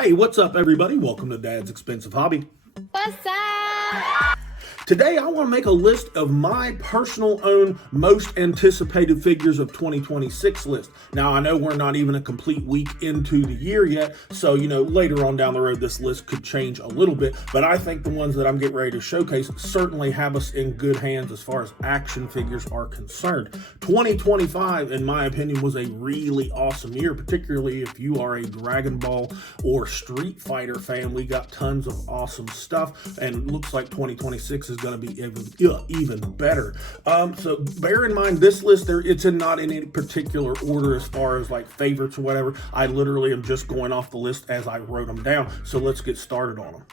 Hey, what's up, everybody? Welcome to Dad's Expensive Hobby. What's up? Today, I want to make a list of my personal own most anticipated figures of 2026 list. Now, I know we're not even a complete week into the year yet, so, later on down the road, this list could change a little bit, but I think the ones that I'm getting ready to showcase certainly have us in good hands as far as action figures are concerned. 2025, in my opinion, was a really awesome year, particularly if you are a Dragon Ball or Street Fighter fan. We got tons of awesome stuff, and it looks like 2026 is going to be even better. So bear in mind, this list it's not in any particular order as far as like favorites or whatever. I literally am just going off the list as I wrote them down. So let's get started on them.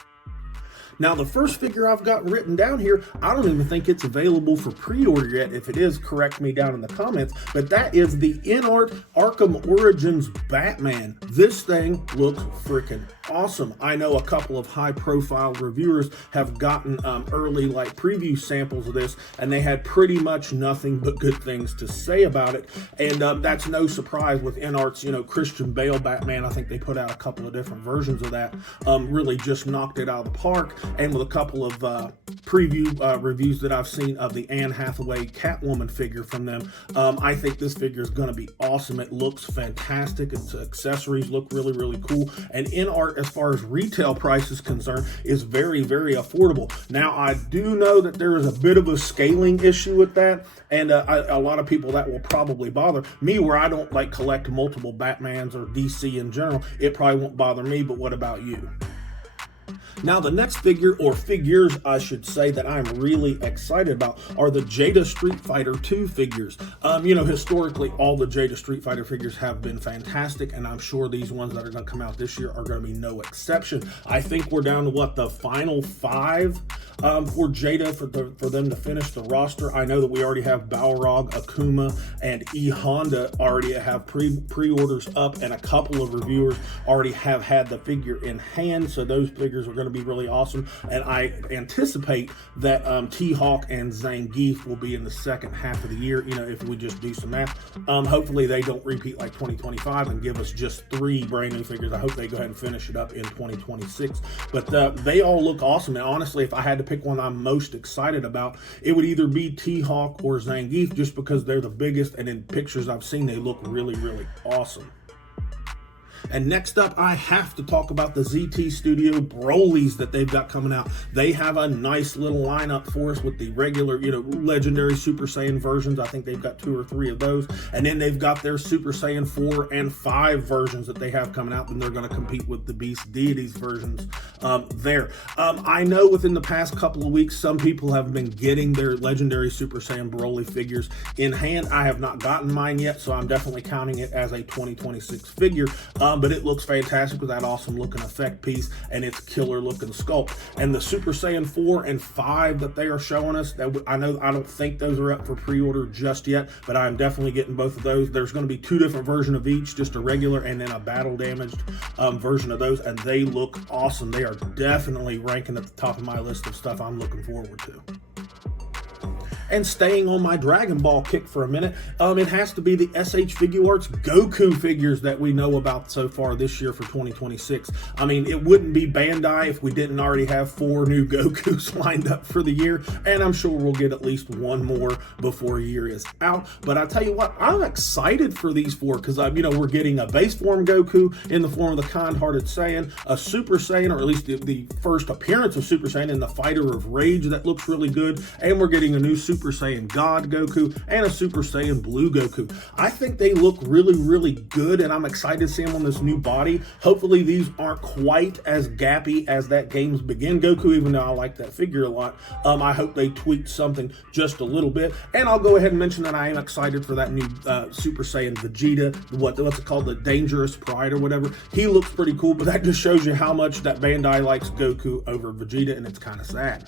Now, the first figure I've got written down here, I don't even think it's available for pre-order yet. If it is, correct me down in the comments. But that is the InArt Arkham Origins Batman. This thing looks freaking awesome. I know a couple of high-profile reviewers have gotten early preview samples of this, and they had pretty much nothing but good things to say about it. And that's no surprise with InArt's, Christian Bale Batman. I think they put out a couple of different versions of that. Really just knocked it out of the park. And with a couple of preview reviews that I've seen of the Anne Hathaway Catwoman figure from them, I think this figure is going to be awesome. It looks fantastic. Its accessories look really, really cool. And InArt, as far as retail price is concerned, is very, very affordable. Now, I do know that there is a bit of a scaling issue with that, and a lot of people that will probably bother me, where I don't collect multiple Batmans or DC in general. It probably won't bother me, but what about you? Now, the next figure, or figures, I should say, that I'm really excited about are the Jada Street Fighter 2 figures. Historically, all the Jada Street Fighter figures have been fantastic, and I'm sure these ones that are going to come out this year are going to be no exception. I think we're down to, the final 5 for Jada for them to finish the roster. I know that we already have Balrog, Akuma, and E Honda already have pre-orders up, and a couple of reviewers already have had the figure in hand, so those figures are going to be really awesome, and I anticipate that T-Hawk and Zangief will be in the second half of the year, if we just do some math. Hopefully they don't repeat like 2025 and give us just 3 brand new figures. I hope they go ahead and finish it up in 2026, but they all look awesome, and honestly, if I had to pick one I'm most excited about, it would either be T-Hawk or Zangief, just because they're the biggest, and in pictures I've seen, they look really, really awesome. And next up, I have to talk about the ZT Studio Brolys that they've got coming out. They have a nice little lineup for us with the regular, legendary Super Saiyan versions. I think they've got 2 or 3 of those. And then they've got their Super Saiyan 4 and 5 versions that they have coming out. And they're going to compete with the Beast Deities versions there. I know within the past couple of weeks, some people have been getting their legendary Super Saiyan Broly figures in hand. I have not gotten mine yet, so I'm definitely counting it as a 2026 figure. But it looks fantastic with that awesome looking effect piece and its killer looking sculpt. And the Super Saiyan 4 and 5 that they are showing us, I don't think those are up for pre-order just yet, but I'm definitely getting both of those. There's going to be 2 different versions of each, just a regular and then a battle damaged version of those, and they look awesome. They are definitely ranking at the top of my list of stuff I'm looking forward to. And staying on my Dragon Ball kick for a minute, it has to be the SH Figuarts Goku figures that we know about so far this year for 2026. I mean, it wouldn't be Bandai if we didn't already have 4 new Gokus lined up for the year, and I'm sure we'll get at least 1 more before a year is out. But I tell you what, I'm excited for these 4 because, we're getting a base form Goku in the form of the kind-hearted Saiyan, a Super Saiyan, or at least the first appearance of Super Saiyan in the Fighter of Rage that looks really good, and we're getting a new Super Saiyan God Goku and a Super Saiyan Blue Goku. I think they look really, really good, and I'm excited to see them on this new body. Hopefully these aren't quite as gappy as that Games Begin Goku, even though I like that figure a lot. I hope they tweaked something just a little bit, and I'll go ahead and mention that I am excited for that new Super Saiyan Vegeta, what's it called, the Dangerous Pride or whatever. He looks pretty cool, but that just shows you how much that Bandai likes Goku over Vegeta, and it's kind of sad.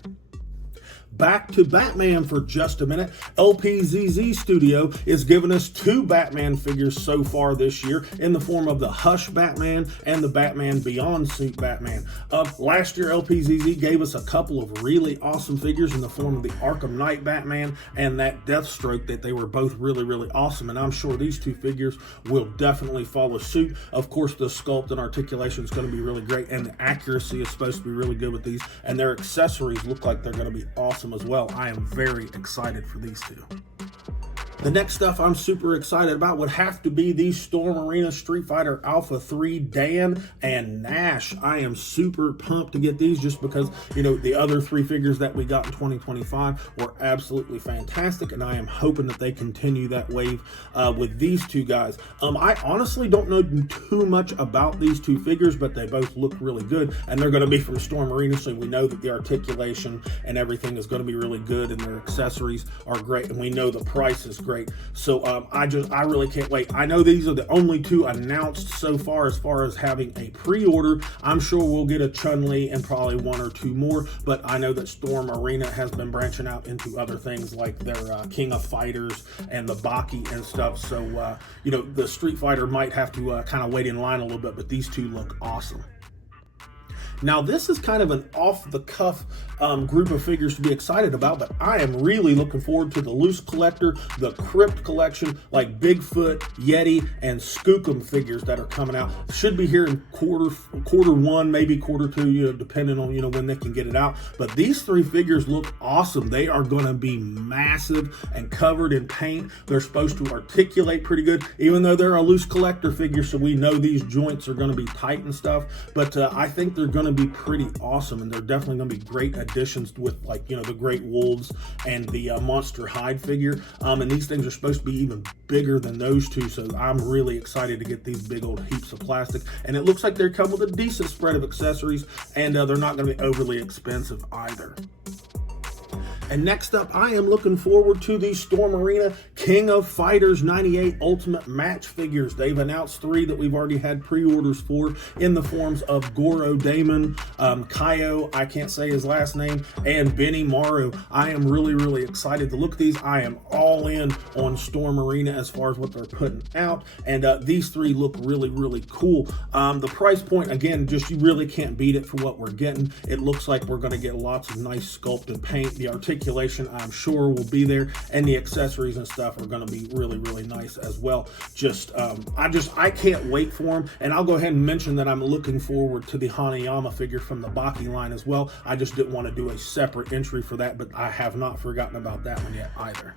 back to Batman for just a minute. LPZZ Studio is giving us 2 Batman figures so far this year in the form of the Hush Batman and the Batman Beyond Suit Batman. Last year, LPZZ gave us a couple of really awesome figures in the form of the Arkham Knight Batman and that Deathstroke that they were both really, really awesome. And I'm sure these 2 figures will definitely follow suit. Of course, the sculpt and articulation is going to be really great, and the accuracy is supposed to be really good with these, and their accessories look like they're going to be awesome as well. I am very excited for these 2. The next stuff I'm super excited about would have to be the Storm Arena Street Fighter Alpha 3 Dan and Nash. I am super pumped to get these just because, you know, the other 3 figures that we got in 2025 were absolutely fantastic, and I am hoping that they continue that wave with these 2 guys. I honestly don't know too much about these 2 figures, but they both look really good, and they're going to be from Storm Arena, so we know that the articulation and everything is going to be really good, and their accessories are great, and we know the price is great. So I really can't wait. I know these are the only 2 announced so far as having a pre-order. I'm sure we'll get a Chun-Li and probably 1 or 2 more, but I know that Storm Arena has been branching out into other things like their King of Fighters and the Baki and stuff. So, you know, the Street Fighter might have to kind of wait in line a little bit, but these 2 look awesome. Now, this is kind of an off-the-cuff group of figures to be excited about, but I am really looking forward to the Loose Collector, the Crypt Collection, like Bigfoot, Yeti, and Skookum figures that are coming out. Should be here in quarter 1, maybe quarter 2, you know, depending on, you know, when they can get it out. But these 3 figures look awesome. They are going to be massive and covered in paint. They're supposed to articulate pretty good, even though they're a Loose Collector figure, so we know these joints are going to be tight and stuff. But I think they're going to be pretty awesome, and they're definitely going to be great additions with, like, you know, the Great Wolves and the Monster Hide figure. And these things are supposed to be even bigger than those 2, so I'm really excited to get these big old heaps of plastic. And it looks like they come with a decent spread of accessories, and they're not going to be overly expensive either. And next up, I am looking forward to the Storm Arena King of Fighters 98 Ultimate Match figures. They've announced 3 that we've already had pre-orders for in the forms of Goro Damon, Kaio, I can't say his last name, and Benny Maru. I am really, really excited to look at these. I am all in on Storm Arena as far as what they're putting out, and these 3 look really, really cool. The price point, again, just you really can't beat it for what we're getting. It looks like we're going to get lots of nice sculpted paint. The articulation, I'm sure, will be there, and the accessories and stuff are going to be really, really nice as well. I can't wait for them, and I'll go ahead and mention that I'm looking forward to the Hanayama figure from the Baki line as well. I just didn't want to do a separate entry for that, but I have not forgotten about that one yet either.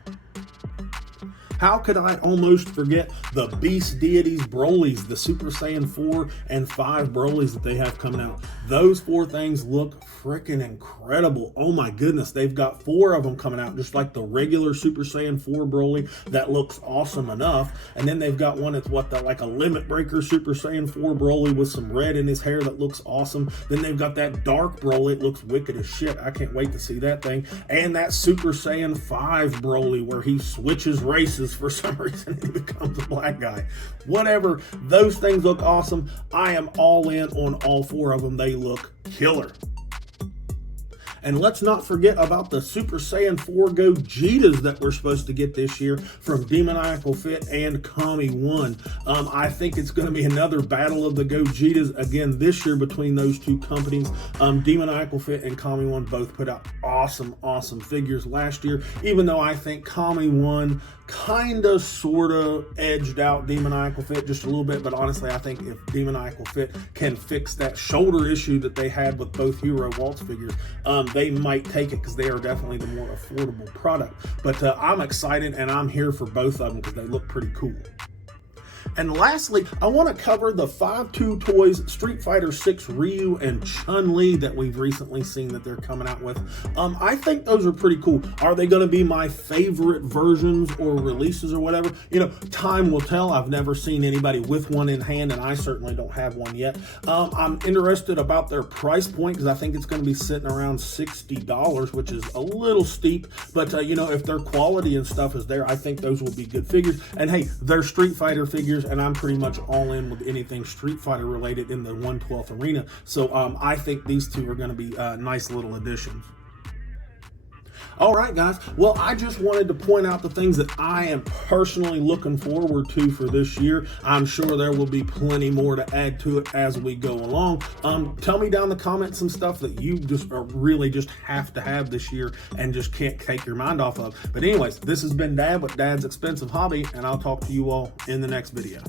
How could I almost forget the Beast Deities Brolys, the Super Saiyan 4 and 5 Brolys that they have coming out. Those 4 things look freaking incredible. Oh my goodness, they've got 4 of them coming out, just like the regular Super Saiyan 4 Broly that looks awesome enough. And then they've got one that's like a Limit Breaker Super Saiyan 4 Broly with some red in his hair that looks awesome. Then they've got that Dark Broly. It looks wicked as shit. I can't wait to see that thing. And that Super Saiyan 5 Broly where he switches races for some reason. He becomes a black guy. Whatever. Those things look awesome. I am all in on all 4 of them. They look killer. And let's not forget about the Super Saiyan 4 Gogetas that we're supposed to get this year from Demoniacal Fit and Kami 1. I think it's going to be another battle of the Gogetas again this year between those 2 companies. Demoniacal Fit and Kami 1 both put out awesome, awesome figures last year, even though I think Kami 1 kind of sort of edged out Demoniacal Fit just a little bit, but honestly I think if Demoniacal Fit can fix that shoulder issue that they had with both Hero Waltz figures, they might take it because they are definitely the more affordable product. But I'm excited and I'm here for both of them because they look pretty cool. And lastly, I want to cover the 5-2 Toys Street Fighter 6 Ryu and Chun-Li that we've recently seen that they're coming out with. I think those are pretty cool. Are they going to be my favorite versions or releases or whatever? You know, time will tell. I've never seen anybody with one in hand, and I certainly don't have one yet. I'm interested about their price point because I think it's going to be sitting around $60, which is a little steep. But, you know, if their quality and stuff is there, I think those will be good figures. And hey, they're Street Fighter figures, and I'm pretty much all in with anything Street Fighter related in the 1/12 arena. So I think these two are going to be nice little additions. All right, guys. Well, I just wanted to point out the things that I am personally looking forward to for this year. I'm sure there will be plenty more to add to it as we go along. Tell me down in the comments some stuff that you just really just have to have this year and just can't take your mind off of. But anyways, this has been Dad with Dad's Expensive Hobby, and I'll talk to you all in the next video.